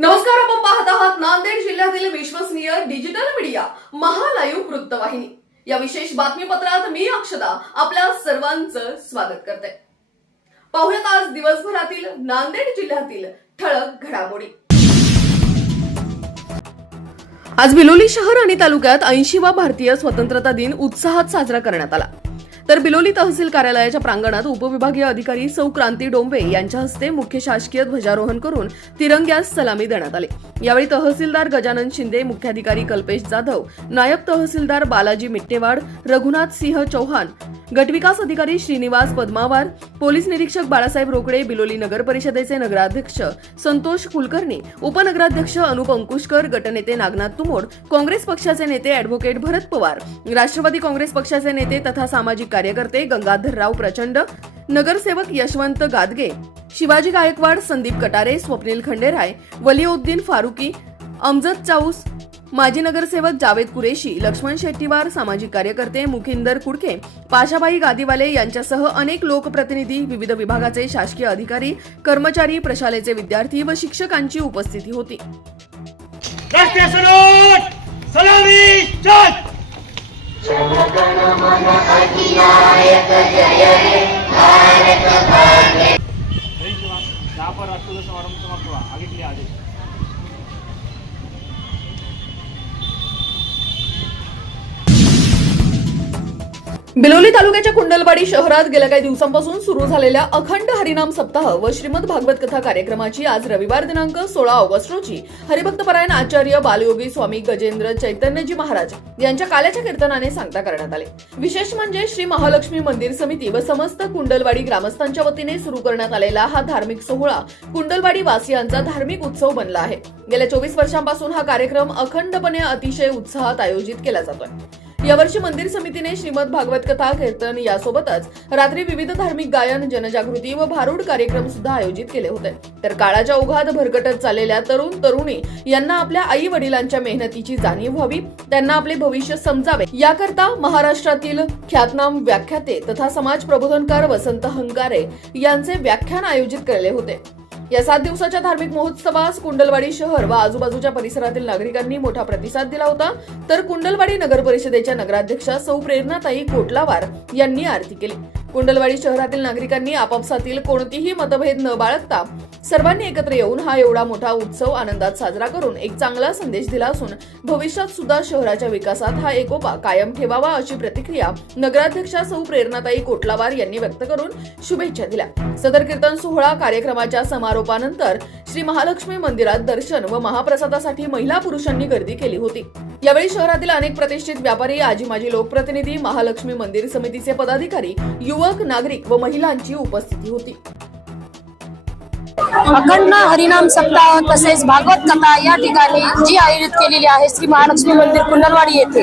नमस्कार, आपण पाहत आहात नांदेड जिल्ह्यातील विश्वसनीय डिजिटल मीडिया महालाईव्ह वृत्तवाहिनी. या विशेष बातमीपत्रात मी अक्षदा आपल्या सर्वांचं स्वागत करते. पाहूयात आज दिवसभरातील नांदेड जिल्ह्यातील ठळक घडामोडी. आज बिलोली शहर आणि तालुक्यात 80वा भारतीय स्वतंत्रता दिन उत्साहात साजरा करण्यात आला. तर बिलोली तहसील कार्यालयाच्या प्रांगणात उपविभागीय अधिकारी सौ क्रांती डोंबे यांच्या हस्ते मुख्य शासकीय ध्वजारोहण करून तिरंग्यास सलामी देण्यात आली. यावेळी तहसीलदार गजानन शिंदे, मुख्याधिकारी कल्पेश जाधव, नायब तहसीलदार बालाजी मिट्टेवाड, रघुनाथ सिंह चौहान, गटविकास अधिकारी श्रीनिवास पद्मावार, पोलीस निरीक्षक बाळासाहेब रोकडे, बिलोली नगर परिषदेचे नगराध्यक्ष संतोष कुलकर्णी, उपनगराध्यक्ष अनुप अंकुशकर, गटनेते नागनाथ तुमोड, काँग्रेस पक्षाचे नेते अॅडव्होकेट भरत पवार, राष्ट्रवादी काँग्रेस पक्षाचे नेते तथा सामाजिक कार्यकर्ते गंगाधरराव प्रचंड, नगरसेवक यशवंत गादगे, शिवाजी गायकवाड, संदीप कटारे, स्वप्नील खंडेराय, वलिउद्दीन फारुकी, अमजद चाऊस, माजी नगरसेवक जावेद कुरेशी, लक्ष्मण शेट्टीवार, सामाजिक कार्यकर्ते मुखिंदर कुडके, पाशाबाई गादीवाले यांच्यासह अनेक लोकप्रतिनिधी, विविध विभागाचे शासकीय अधिकारी, कर्मचारी, प्रशालेचे विद्यार्थी व शिक्षकांची उपस्थिती होती. बिलोली तालुक्याच्या कुंडलवाडी शहरात गेल्या काही दिवसांपासून सुरू झालेल्या अखंड हरिनाम सप्ताह व श्रीमद भागवत कथा कार्यक्रमाची आज रविवार दिनांक 16 ऑगस्ट रोजी हरिभक्तपरायण आचार्य बालयोगी स्वामी गजेंद्र चैतन्यजी महाराज यांच्या काल्याच्या कीर्तनाने सांगता करण्यात आले. विशेष म्हणजे श्री महालक्ष्मी मंदिर समिती व समस्त कुंडलवाडी ग्रामस्थांच्या वतीने सुरू करण्यात आलेला हा धार्मिक सोहळा कुंडलवाडी वासियांचा धार्मिक उत्सव बनला आहे. गेल्या 24 वर्षांपासून हा कार्यक्रम अखंडपणे अतिशय उत्साहात आयोजित केला जातोय. यावर्षी मंदिर समितीने श्रीमद भागवत कथा कीर्तन यासोबतच रात्री विविध धार्मिक गायन, जनजागृती व भारूड कार्यक्रम सुद्धा आयोजित केले होते. तर काळाच्या ओघात भरकटत चाललेल्या तरुण तरुणी यांना आपल्या आई वडिलांच्या मेहनतीची जाणीव व्हावी, त्यांना आपले भविष्य समजावे याकरता महाराष्ट्रातील ख्यातनाम व्याख्याते तथा समाज प्रबोधनकार वसंत हंकारे यांचे व्याख्यान आयोजित केले होते. या 7 दिवसाच्या धार्मिक महोत्सवास कुंडलवाडी शहर व आजूबाजूच्या परिसरातील नागरिकांनी मोठा प्रतिसाद दिला होता. तर कुंडलवाडी नगर परिषदेच्या नगराध्यक्षा सौ प्रेरणाताई कोटलावार यांनी आरती केली. कुंडलवाडी शहरातील नागरिकांनी आपापसातील कोणतीही मतभेद न बाळगता सर्वांनी एकत्र येऊन हा एवढा मोठा उत्सव आनंदात साजरा करून एक चांगला संदेश दिला असून भविष्यात सुद्धा शहराच्या विकासात हा एकोपा कायम ठेवावा अशी प्रतिक्रिया नगराध्यक्षा सौ प्रेरणाताई कोटलावार यांनी व्यक्त करून शुभेच्छा दिल्या. सदर कीर्तन सोहळा कार्यक्रमाच्या समारोपानंतर श्री महालक्ष्मी मंदिरात दर्शन व महाप्रसादासाठी महिला पुरुषांनी गर्दी केली होती. यावेळी शहरातील अनेक प्रतिष्ठित व्यापारी, आजी माजी लोकप्रतिनिधी, महालक्ष्मी मंदिर समितीचे पदाधिकारी, युवक, नागरिक व महिलांची उपस्थिती होती. अखंड हरिनाम सप्ताह तसेच भागवत कथा या ठिकाणी जी आयोजित केलेली आहे श्री महालक्ष्मी मंदिर कुंडलवाडी येथे,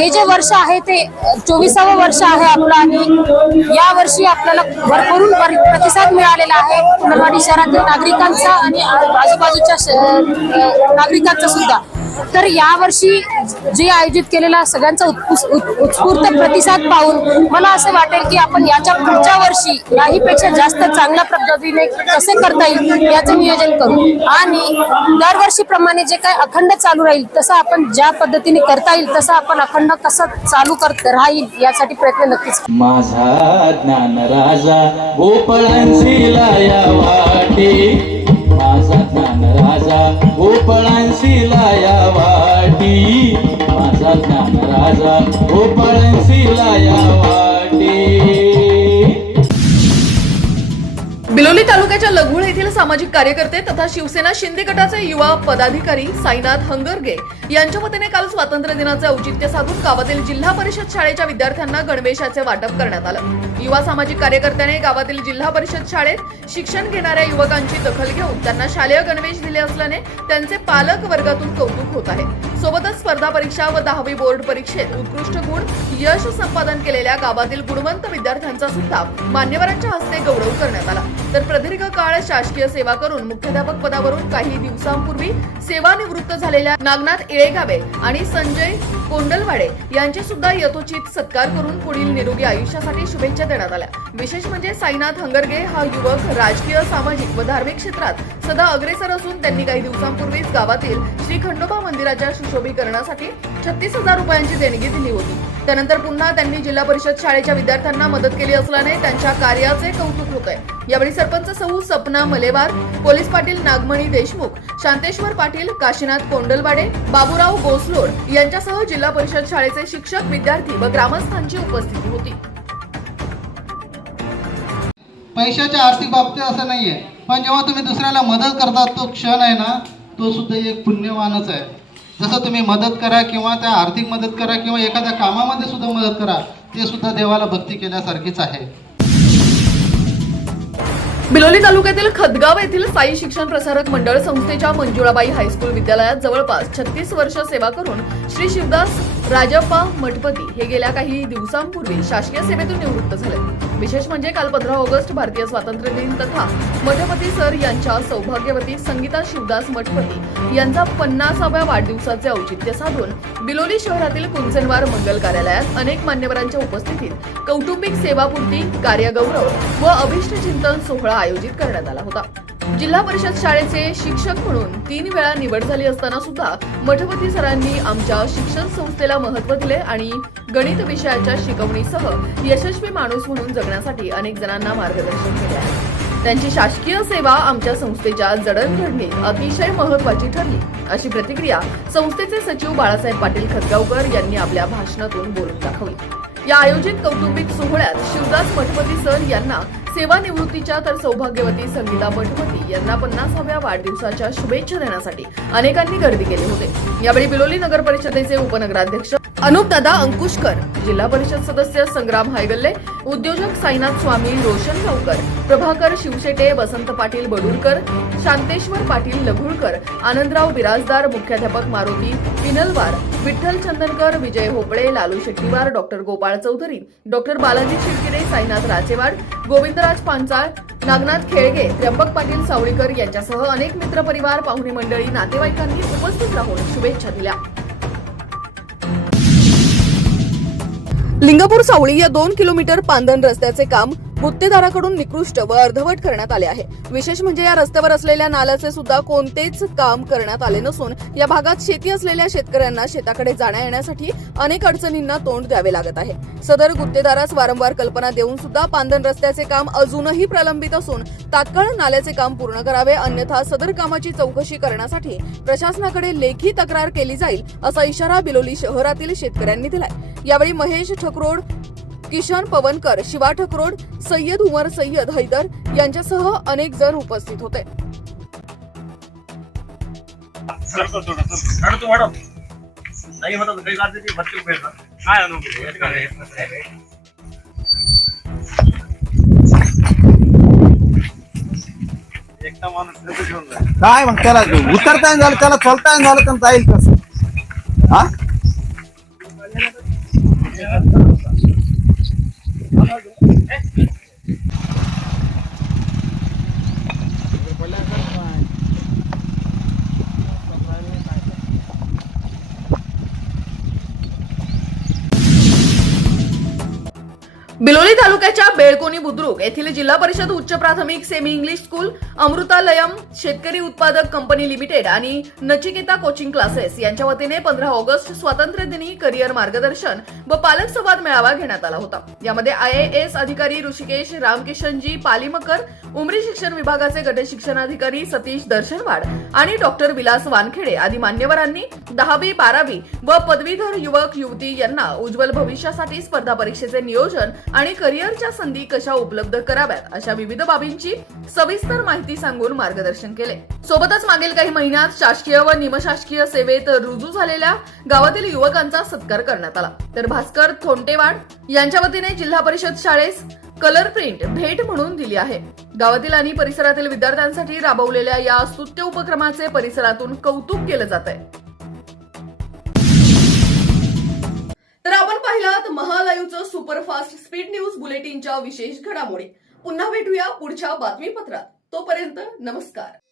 हे जे वर्ष आहे ते 24वे वर्ष आहे आपलं आणि या वर्षी आपल्याला भरभरून प्रतिसाद मिळालेला आहे कुंडलवाडी शहरातील नागरिकांचा आणि आजूबाजूच्या नागरिकांचा सुद्धा. तर यावर्षी जे आयोजित केलेला सगळ्यांचा उत्स्फूर्त प्रतिसाद पाहून मला असं वाटेल की आपण याच्या पुढच्या वर्षी याहीपेक्षा जास्त चांगल्या पद्धतीने कसे करता येईल याचं नियोजन करू आणि दरवर्षीप्रमाणे जे काही अखंड चालू राहील तसं आपण ज्या पद्धतीने करता येईल तसं आपण अखंड कसं चालू करत राहील यासाठी प्रयत्न नक्कीच. माझा ज्ञान राजा गोपळांची लाया वाटे, माझा ज्ञान राजा गोपळांची लाया वाटी, माझा ज्ञान राजा गोपळांची लाया वाटी. बिलोली तालुक्याच्या लघुळ येथील सामाजिक कार्यकर्ते तथा शिवसेना शिंदे गटाचे युवा पदाधिकारी साईनाथ हंगरगे यांच्या वतीने काल स्वातंत्र्य दिनाचे औचित्य साधून गावातील जिल्हा परिषद शाळेच्या विद्यार्थ्यांना गणवेशाचे वाटप करण्यात आलं. युवा सामाजिक कार्यकर्त्याने गावातील जिल्हा परिषद शाळेत शिक्षण घेणाऱ्या युवकांची दखल घेऊन त्यांना शालेय गणवेश दिले असल्याने त्यांचे पालक वर्गातून कौतुक होत आहे. सोबतच स्पर्धा परीक्षा व 10वी बोर्ड परीक्षेत उत्कृष्ट गुण यश संपादन केलेल्या गावातील गुणवंत विद्यार्थ्यांचा सुद्धा मान्यवरांच्या हस्ते गौरव करण्यात आला. तर प्रदीर्घ काळ शासकीय सेवा करून मुख्याध्यापक पदावरून काही दिवसांपूर्वी सेवानिवृत्त झालेल्या नागनाथ इळेगावे आणि संजय कोंडलवाडे यांचे सुद्धा यथोचित सत्कार करून पुढील निरोगी आयुष्यासाठी शुभेच्छा देण्यात आल्या। विशेष म्हणजे साईनाथ हंगरगे हा युवक राजकीय, सामाजिक व धार्मिक क्षेत्रात सदा अग्रेसर असून त्यांनी काही दिवसांपूर्वीच गावातील श्री खंडोबा मंदिराच्या सुशोभीकरणासाठी 36,000 रुपयांची देणगी दिली होती। त्यानंतर पुन्हा त्यांनी जिल्हा परिषद शाळेच्या विद्यार्थ्यांना मदत केली असल्याने त्यांच्या कार्याचे कौतुक होत आहे। यावेळी सरपंच सौ सपना मलेवार, पोलीस पाटील नागमणी देशमुख, शांतेश्वर पाटील, काशीनाथ कोंडलवाडे, बाबूराव गोसलोड यांच्यासह जिल्हा परिषद शाळेचे शिक्षक, विद्यार्थी व ग्रामस्थांची उपस्थिती होती। पैशाच्या आर्थिक बाबतीत असं नाहीये, पण जेव्हा तुम्ही दुसऱ्याला मदत करता तो क्षण आहे ना, तो सुद्धा एक पुण्यवानच आहे। जसं तुम्ही मदत करा किंवा त्या आर्थिक मदत करा किंवा एखाद्या कामामध्ये सुद्धा मदत करा, ते सुद्धा देवाला भक्ती केल्यासारखीच आहे। बिलोली तालुक्यातील खदगाव येथील साई शिक्षण प्रसारक मंडळ संस्थेच्या मंजुळाबाई हायस्कूल विद्यालयात जवळपास 36 वर्ष सेवा करून श्री शिवदास राजप्पा मठपती हे गेल्या काही दिवसांपूर्वी शासकीय सेवेतून निवृत्त झाले। विशेष म्हणजे काल 15 ऑगस्ट भारतीय स्वातंत्र्य दिन तथा मठपती सर यांच्या सौभाग्यवती संगीता शिवदास मठपती यांचा 50व्या वाढदिवसाचे औचित्य साधून बिलोली शहरातील कुंचनवार मंगल कार्यालयात अनेक मान्यवरांच्या उपस्थितीत कौटुंबिक सेवापूर्ती, कार्यगौरव व अभिष्ट चिंतन सोहळा आयोजित करण्यात आला होता। जिल्हा परिषद शाळेचे शिक्षक म्हणून 3 वेळा निवड झाली असताना सुद्धा मठपती सरांनी आमच्या शिक्षण संस्थेला महत्त्व दिले आणि गणित विषयाच्या शिकवणीसह यशस्वी माणूस म्हणून जगण्यासाठी अनेक जणांना मार्गदर्शन केले आहे। त्यांची शासकीय सेवा आमच्या संस्थेच्या जडणघडणीत अतिशय महत्त्वाची ठरली, अशी प्रतिक्रिया संस्थेचे सचिव बाळासाहेब पाटील खदगावकर यांनी आपल्या भाषणातून बोलून दाखवली। या आयोजित कौटुंबिक सोहळ्यात शिवदास मठपती सर यांना सेवानिवृत्तीच्या तर सौभाग्यवती संगीता मठपती यांना 50व्या वाढदिवसाच्या शुभेच्छा देण्यासाठी अनेकांनी गर्दी केली होती। यावेळी बिलोली नगर परिषदेचे उपनगराध्यक्ष अनुपदादा अंकुशकर, जिल्हा परिषद सदस्य संग्राम हायगल्ले, उद्योजक साईनाथ स्वामी, रोशन गावकर, प्रभाकर शिवशेटे, वसंत पाटील बडूरकर, शांतेश्वर पाटील लघुळकर, आनंदराव बिराजदार, मुख्याध्यापक मारुती पिनलवार, विठ्ठल चंदनकर, विजय होपळे, लालू शेट्टीवार, डॉक्टर गोपाळ चौधरी, डॉक्टर बालाजी शिरकिरे, साईनाथ राचेवाड, गोविंदराज पांचाळ, नागनाथ खेळगे, त्र्यंबक पाटील सावळीकर यांच्यासह अनेक मित्रपरिवार, पाहुणी मंडळी, नातेवाईकांनी उपस्थित राहून शुभेच्छा दिल्या। लिंगापूर सावळी या 2 किलोमीटर पांदन रस्त्याचे काम गुत्तेदाराकडून निकृष्ट व अर्धवट करण्यात आले आहे। विशेष म्हणजे या रस्त्यावर असलेल्या नाल्याचे सुद्धा कोणतेच काम करण्यात आले नसून या भागात शेती असलेल्या शेतकऱ्यांना शेताकडे जाण्या येण्यासाठी अनेक अडचणींना तोंड द्यावे लागत आहे। सदर गुत्तेदारास वारंवार कल्पना देऊन सुद्धा पांदन रस्त्याचे काम अजूनही प्रलंबित असून तात्काळ नाल्याचे काम पूर्ण करावे, अन्यथा सदर कामाची चौकशी करण्यासाठी प्रशासनाकडे लेखी तक्रार केली जाईल, असा इशारा बिलोली शहरातील शेतकऱ्यांनी दिलाय। यावेळी महेश ठकरोड, किशन पवनकर, शिवा ठकरोड, सय्यद उमर सय्यद हैदर यांच्यासह अनेक जण उपस्थित होते। काय मग त्याला उतरता झालं, त्याला चलता झालं तर जाईल कसं? हा बिलोली तालुक्याच्या बेळकोणी बुद्रुक येथील जिल्हा परिषद उच्च प्राथमिक सेमी इंग्लिश स्कूल, अमृतालयम शेतकरी उत्पादक कंपनी लिमिटेड आणि नचिकेता कोचिंग क्लासेस यांच्या वतीने 15 ऑगस्ट स्वातंत्र्य दिनी करिअर मार्गदर्शन व पालक संवाद मेळावा घेण्यात आला होता। यामध्ये IAS अधिकारी ऋषिकेश रामकिशनजी पालीमकर, उमरी शिक्षण विभागाचे गट शिक्षणाधिकारी सतीश दर्शनवाड आणि डॉक्टर विलास वानखेडे आदी मान्यवरांनी 10वी, 12वी व पदवीधर युवक युवती यांना उज्ज्वल भविष्यासाठी स्पर्धा परीक्षेचे नियोजन आणि करिअरच्या संधी कशा उपलब्ध कराव्यात अशा विविध बाबींची सविस्तर माहिती सांगून मार्गदर्शन केले। सोबतच मागील काही महिन्यात शासकीय व निमशासकीय सेवेत रुजू झालेल्या गावातील युवकांचा सत्कार करण्यात आला। तर भास्कर थोंटेवाड यांच्या वतीने जिल्हा परिषद शाळेस कलर प्रिंट भेट म्हणून दिली आहे। गावातील आणि परिसरातील विद्यार्थ्यांसाठी राबवलेल्या या स्तुत्य उपक्रमाचे परिसरातून कौतुक केलं जात आहे। तर आपण पाहिलात महालाईव्हचं सुपरफास्ट स्पीड न्यूज बुलेटिनच्या विशेष घडामोडी। पुन्हा भेटूया पुढच्या बातमीपत्रात। तोपर्यंत नमस्कार.